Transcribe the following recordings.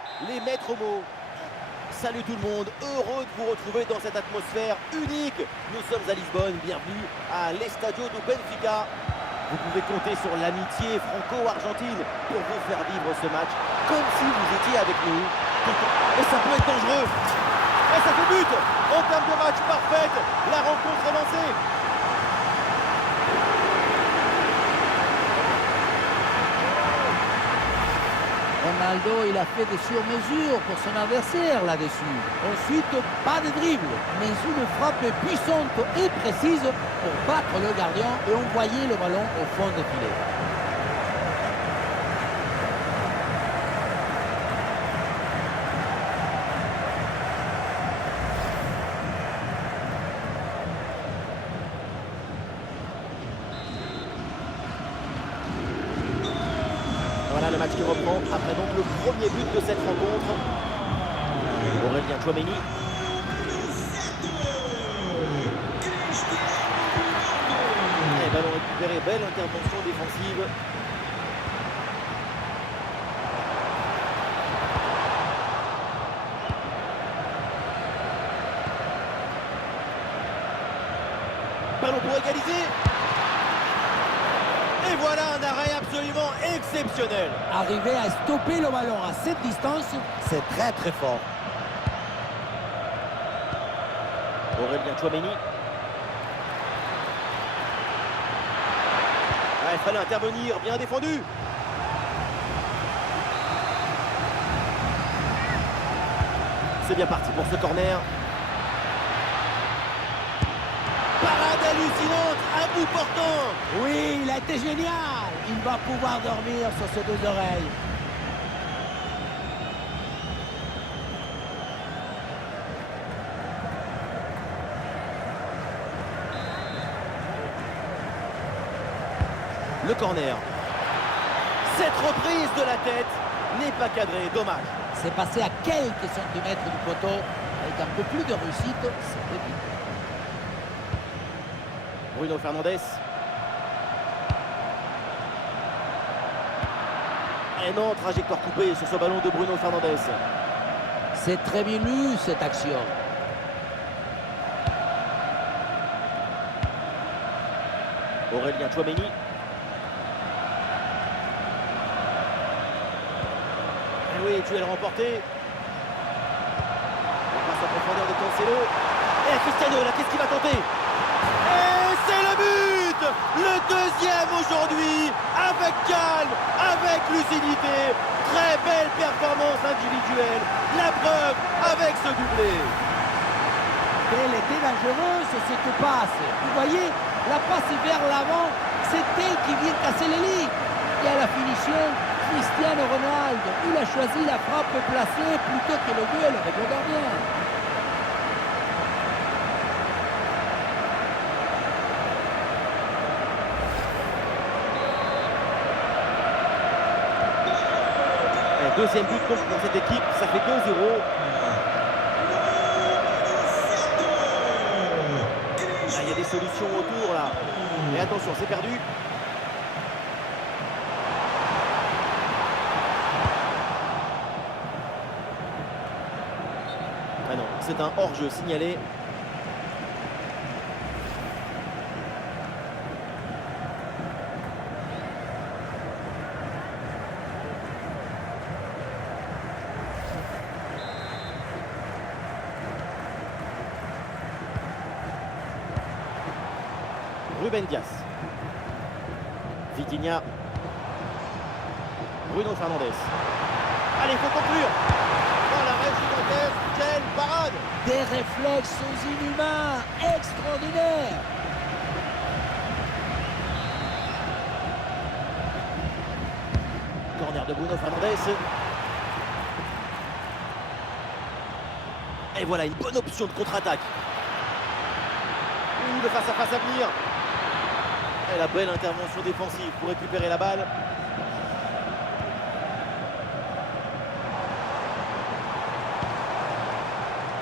vont les mettre au mot. Salut tout le monde, heureux de vous retrouver dans cette atmosphère unique. Nous sommes à Lisbonne, bienvenue à l'Estadio do Benfica. Vous pouvez compter sur l'amitié franco-argentine pour vous faire vivre ce match comme si vous étiez avec nous. Et ça peut être dangereux. Et ça fait but. En termes de match parfaite, la rencontre est lancée. Ronaldo, il a fait des sur-mesures pour son adversaire là-dessus. Ensuite, pas de dribble, mais une frappe puissante et précise pour battre le gardien et envoyer le ballon au fond des filets. Voilà le match qui reprend après donc le premier but de cette rencontre. Aurélien Tchouaméni. Et ballon récupéré, belle intervention défensive. Ballon pour égaliser. Et voilà un arrêt absolument exceptionnel. Arriver à stopper le ballon à cette distance, c'est très très fort. Aurélien Tchouaméni. Ah, il fallait intervenir, bien défendu. C'est bien parti pour ce corner. Parade hallucinante, à bout portant. Oui, il a été génial. Il va pouvoir dormir sur ses deux oreilles. Le corner. Cette reprise de la tête n'est pas cadrée, dommage. C'est passé à quelques centimètres du poteau. Avec un peu plus de réussite, c'est bien. Bruno Fernandes. Et non, trajectoire coupée sur ce ballon de Bruno Fernandes. C'est très bien lu cette action. Aurélien Tchouaméni. Et oui, duel remporté. La passe en profondeur de Cancelo. Et Cristiano, là, qu'est-ce qu'il va tenter? Et c'est le but! Le deuxième aujourd'hui, avec calme, avec lucidité. Très belle performance individuelle. La preuve avec ce doublé. Elle était dangereuse ce qui passe. Vous voyez, la passe vers l'avant, c'est elle qui vient casser les lignes. Et à la finition, Cristiano Ronaldo, il a choisi la frappe placée plutôt que le duel avec le gardien. Et deuxième but donc pour cette équipe, ça fait 2-0. Il y a des solutions autour là. Et attention, c'est perdu. Ah non, c'est un hors-jeu signalé. Ruben Dias. Vitinha. Bruno Fernandes. Allez, il faut conclure. Oh, l'arrêt gigantesque. Quelle parade! Des réflexes inhumains, extraordinaires. Corner de Bruno Fernandes. Et voilà une bonne option de contre-attaque. Le face-à-face à venir. Et la belle intervention défensive pour récupérer la balle.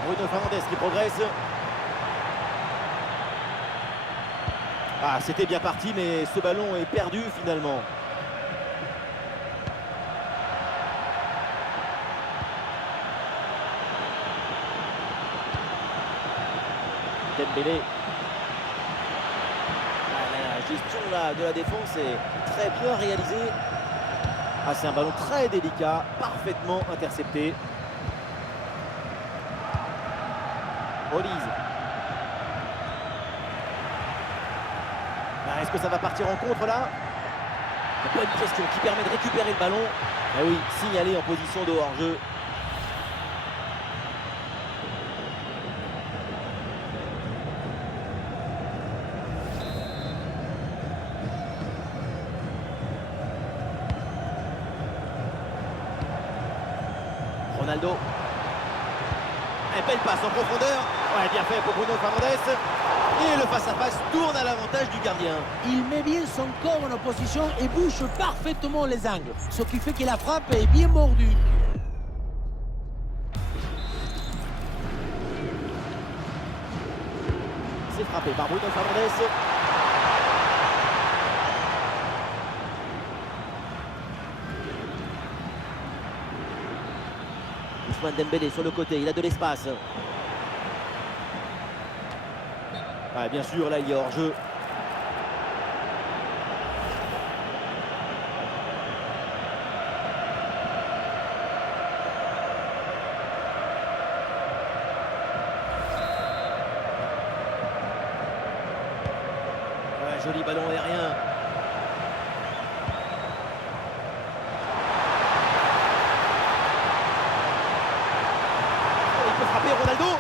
Bruno Fernandes qui progresse. Ah, c'était bien parti, mais ce ballon est perdu finalement. Dembélé. La gestion là, de la défense est très bien réalisée. Ah, c'est un ballon très délicat, parfaitement intercepté. Olise. Est-ce que ça va partir en contre là? Bonne pression qui permet de récupérer le ballon. Ah oui, signalé en position de hors-jeu. Ronaldo. Et belle passe en profondeur. Ouais, bien fait pour Bruno Fernandes. Et le face-à-face tourne à l'avantage du gardien. Il met bien son corps en opposition et bouche parfaitement les angles. Ce qui fait que la frappe est bien mordue. C'est frappé par Bruno Fernandes. Ousmane Dembélé sur le côté, il a de l'espace. Ah, bien sûr, là il est hors jeu. Ouais, joli ballon aérien. Il peut frapper Ronaldo.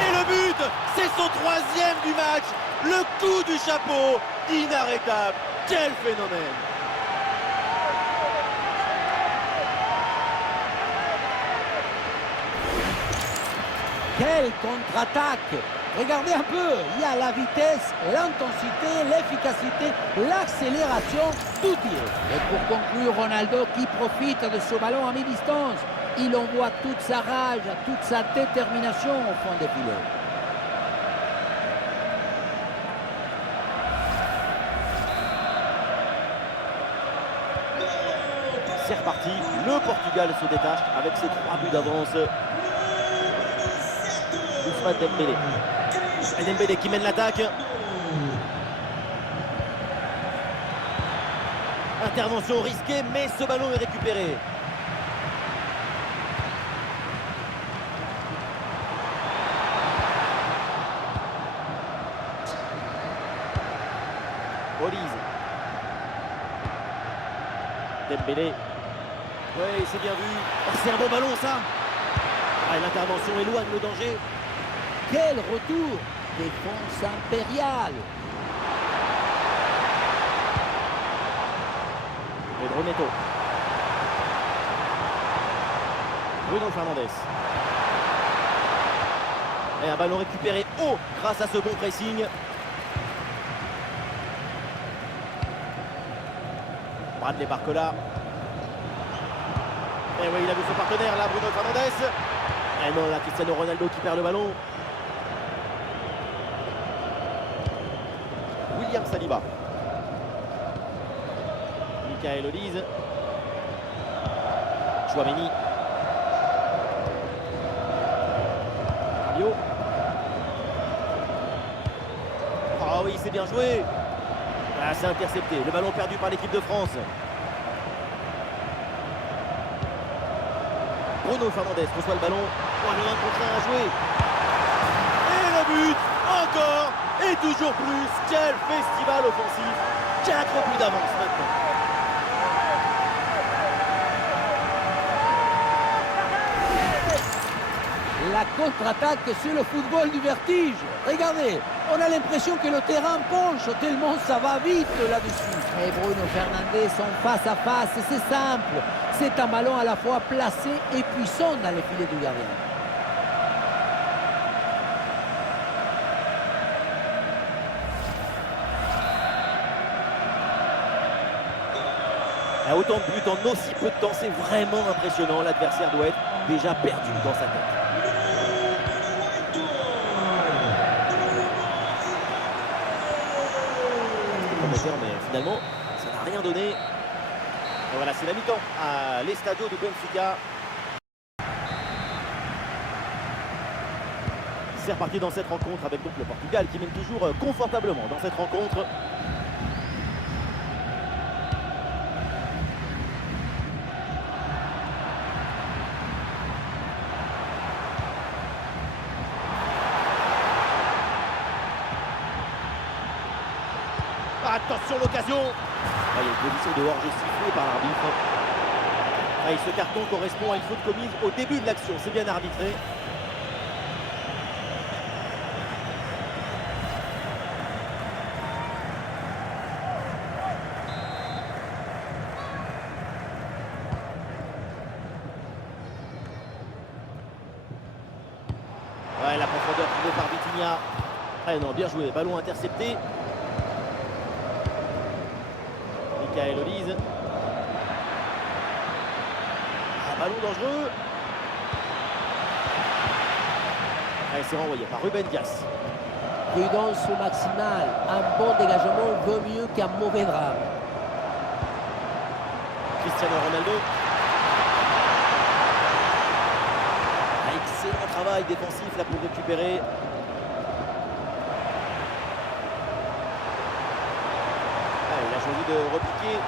Et le but, c'est son 3e du match. Le coup du chapeau, inarrêtable. Quel phénomène! Quelle contre-attaque! Regardez un peu, il y a la vitesse, l'intensité, l'efficacité, l'accélération, tout y est. Et pour conclure, Ronaldo qui profite de ce ballon à mi-distance. Il envoie toute sa rage, toute sa détermination au fond des filets. C'est reparti, le Portugal se détache avec ses 3 buts d'avance. Ousmane Dembélé. Et Dembélé qui mène l'attaque. Intervention risquée, mais ce ballon est récupéré. Olise. Dembélé. Oui, c'est bien vu. Oh, c'est un bon ballon, ça. Ah, l'intervention éloigne le danger. Quel retour! Défense impériale! Pedro Neto. Bruno Fernandes. Et un ballon récupéré haut grâce à ce bon pressing. Bradley Barcola. Et oui, il a vu son partenaire là, Bruno Fernandes. Et non, là, Cristiano Ronaldo qui perd le ballon. William Saliba. Michael Olise. Chouameni. Yo. Ah oui, c'est bien joué. Ah, c'est intercepté. Le ballon perdu par l'équipe de France. Bruno Fernandes reçoit le ballon. Oh, le 1 contre 1 à jouer. Et le but, encore et toujours plus. Quel festival offensif. 4 buts d'avance maintenant. La contre-attaque, c'est le football du vertige. Regardez, on a l'impression que le terrain penche tellement ça va vite là-dessus. Et Bruno Fernandes en face à face, c'est simple. C'est un ballon à la fois placé et puissant dans les filets du gardien. Autant de buts en aussi peu de temps, c'est vraiment impressionnant. L'adversaire doit être déjà perdu dans sa tête. Mais finalement, ça n'a rien donné. Et voilà, c'est la mi-temps à l'Estadio de Benfica. C'est reparti dans cette rencontre avec donc le Portugal qui mène toujours confortablement dans cette rencontre. Attention l'occasion. Il y a une position de hors-jeu sifflée par l'arbitre. Ce carton correspond à une faute commise au début de l'action. C'est bien arbitré. Ouais, la profondeur trouvée par Vitinha. Non, bien joué. Ballon intercepté. Michael Olise. Ballon dangereux. Allez, c'est renvoyé par Ruben Dias. Prudence maximale. Un bon dégagement vaut mieux qu'un mauvais drame. Cristiano Ronaldo. Excellent travail défensif là pour récupérer. Allez, il a choisi de repiquer.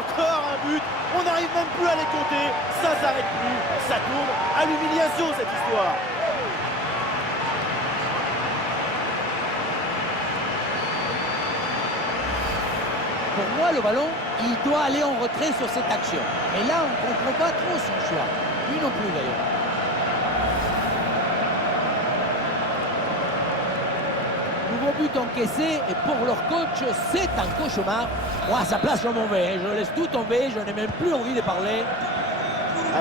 Encore un but, on n'arrive même plus à les compter, ça s'arrête plus, ça tourne à l'humiliation cette histoire. Pour moi, le ballon, il doit aller en retrait sur cette action. Et là, on ne comprend pas trop son choix. Lui non plus d'ailleurs. Nouveau but encaissé et pour leur coach, c'est un cauchemar. Moi, à sa place, je m'en vais. Je laisse tout tomber. Je n'ai même plus envie de parler.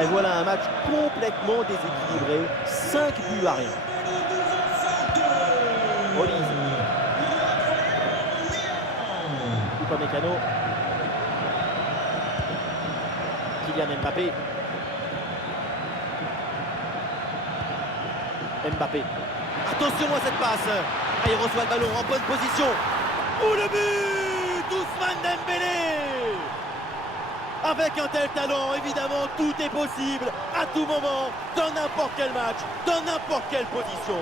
Et voilà un match complètement déséquilibré. 5 buts à rien. Olise. Upamecano. Kylian Mbappé. Mbappé. Attention à cette passe. Il reçoit le ballon en bonne position. Oh le but d'Ousmane Dembélé. Avec un tel talent, évidemment, tout est possible, à tout moment, dans n'importe quel match, dans n'importe quelle position.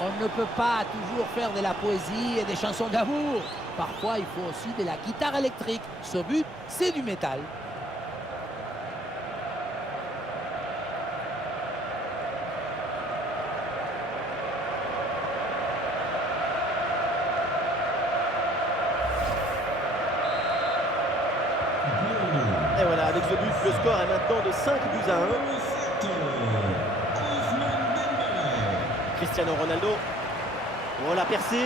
On ne peut pas toujours faire de la poésie et des chansons d'amour. Parfois, il faut aussi de la guitare électrique. Ce but, c'est du métal. Et voilà, avec ce but, le score est maintenant de 5 buts à 1. Cristiano Ronaldo. On l'a percé.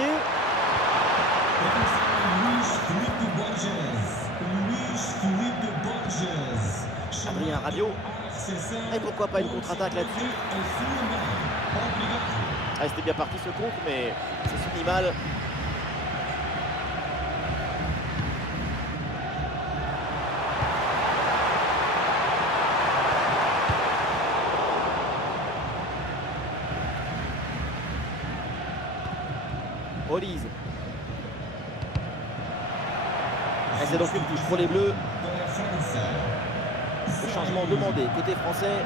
Adrien Rabiot. Et pourquoi pas une contre-attaque là-dessus. C'était bien parti ce contre, mais c'est fini mal. Olise. Et c'est donc une touche pour les Bleus. Le changement demandé côté français.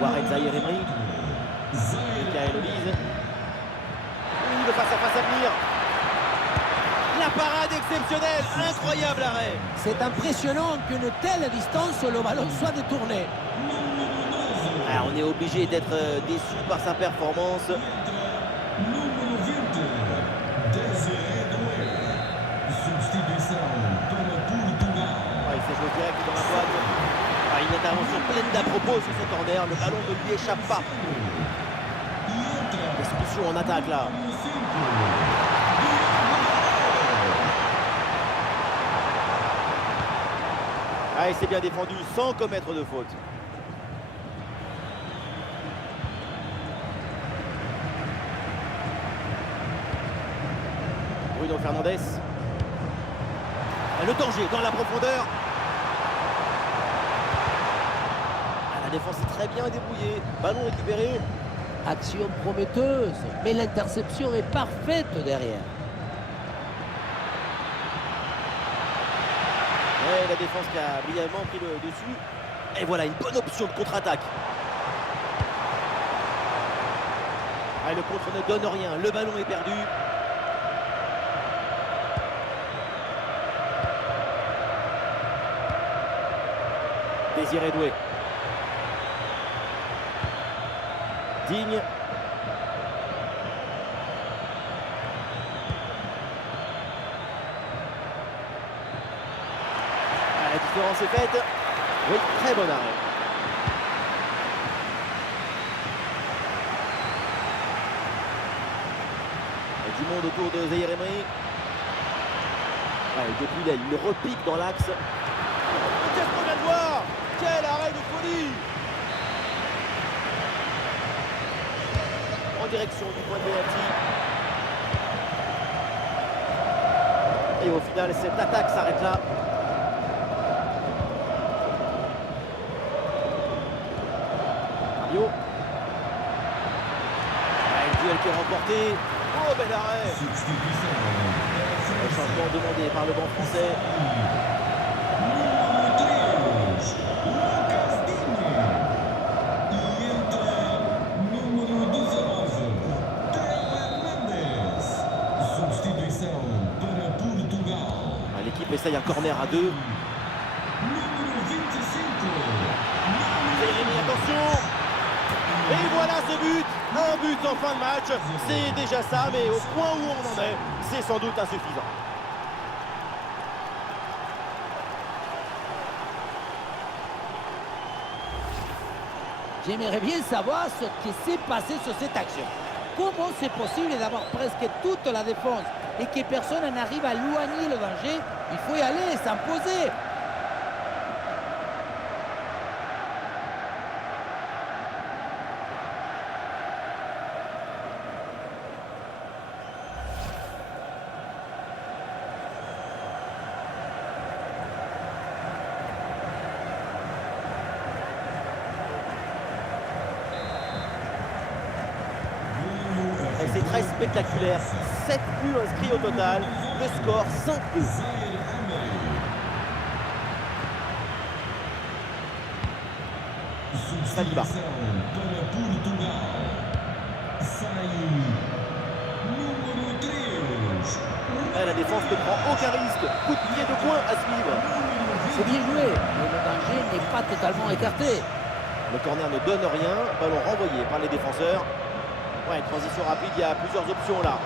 Warren Zaïre-Emery. Michael Olise. Le face-à-face à venir. La parade exceptionnelle, incroyable arrêt. C'est impressionnant qu'une telle distance, le ballon soit détourné. Alors, on est obligé d'être déçu par sa performance. Il s'est joué direct dans la boîte. Une intervention pleine d'à-propos sur ce corner. Le ballon ne lui échappe pas. Expulsion en attaque là. Il s'est bien défendu sans commettre de faute. Bruno Fernandes. Le danger dans la profondeur. La défense est très bien débrouillée. Ballon récupéré. Action prometteuse, mais l'interception est parfaite derrière. Et la défense qui a brillamment pris le dessus. Et voilà, une bonne option de contre-attaque. Ah, le contre ne donne rien, le ballon est perdu. Désiré Doué. Digne. Ah, la différence est faite. Oui, très bon arrêt. Du monde autour de Zaïre Emery. Ouais, depuis là, il repique dans l'axe. Qu'est-ce qu'on vient de voir? Quel arrêt de folie! En direction du point de pénalty. Et au final, cette attaque s'arrête là. Fabio. Le duel qui est remporté. Oh, bel arrêt! Le changement demandé par le banc français. L'équipe essaye un corner à 2. Jérémy, attention! Et voilà ce but! Un but en fin de match. C'est déjà ça, mais au point où on en est, c'est sans doute insuffisant. J'aimerais bien savoir ce qui s'est passé sur cette action. Comment c'est possible d'avoir presque toute la défense et que personne n'arrive à éloigner le danger? Il faut y aller, s'imposer. Et c'est très spectaculaire. 7 buts inscrits au total. Le score 5-2. Saliba. La défense ne prend aucun risque. Coup de pied de coin à suivre. C'est bien joué, mais le danger n'est pas totalement écarté. Le corner ne donne rien. Ballon renvoyé par les défenseurs. Ouais, transition rapide, il y a plusieurs options là.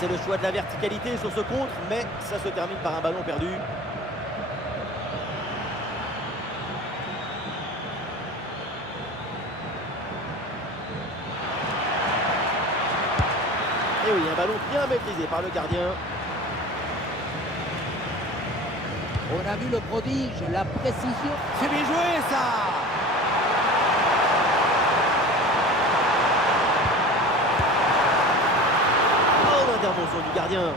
C'est le choix de la verticalité sur ce contre, mais ça se termine par un ballon perdu. Et oui, un ballon bien maîtrisé par le gardien. On a vu le prodige, la précision. C'est bien joué ça! Intervention du gardien.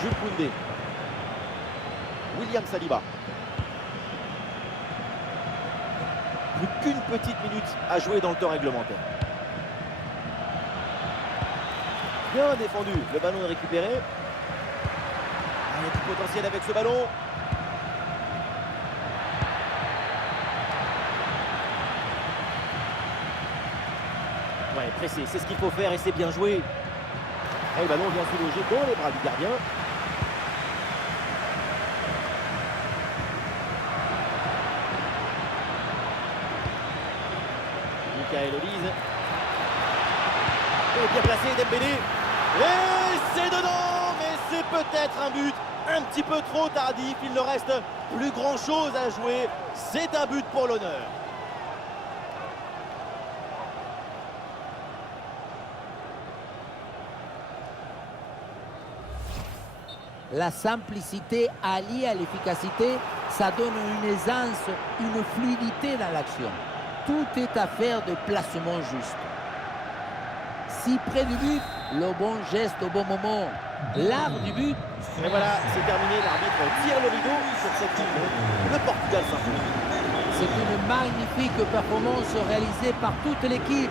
Jules Koundé. William Saliba. Plus qu'une petite minute à jouer dans le temps réglementaire. Bien défendu. Le ballon est récupéré. Il y a du potentiel avec ce ballon. Ouais, pressé, c'est ce qu'il faut faire et c'est bien joué. Et le ballon vient se loger dans les bras du gardien. Michael Olise. Et bien placé Dembélé. Et c'est dedans, mais c'est peut-être un but un petit peu trop tardif. Il ne reste plus grand chose à jouer. C'est un but pour l'honneur. La simplicité alliée à l'efficacité, ça donne une aisance, une fluidité dans l'action. Tout est affaire de placement juste. Si près du but, le bon geste au bon moment, l'art du but. Et voilà, c'est terminé, l'arbitre tire le rideau sur cette rencontre. Le Portugal s'impose. C'est une magnifique performance réalisée par toute l'équipe.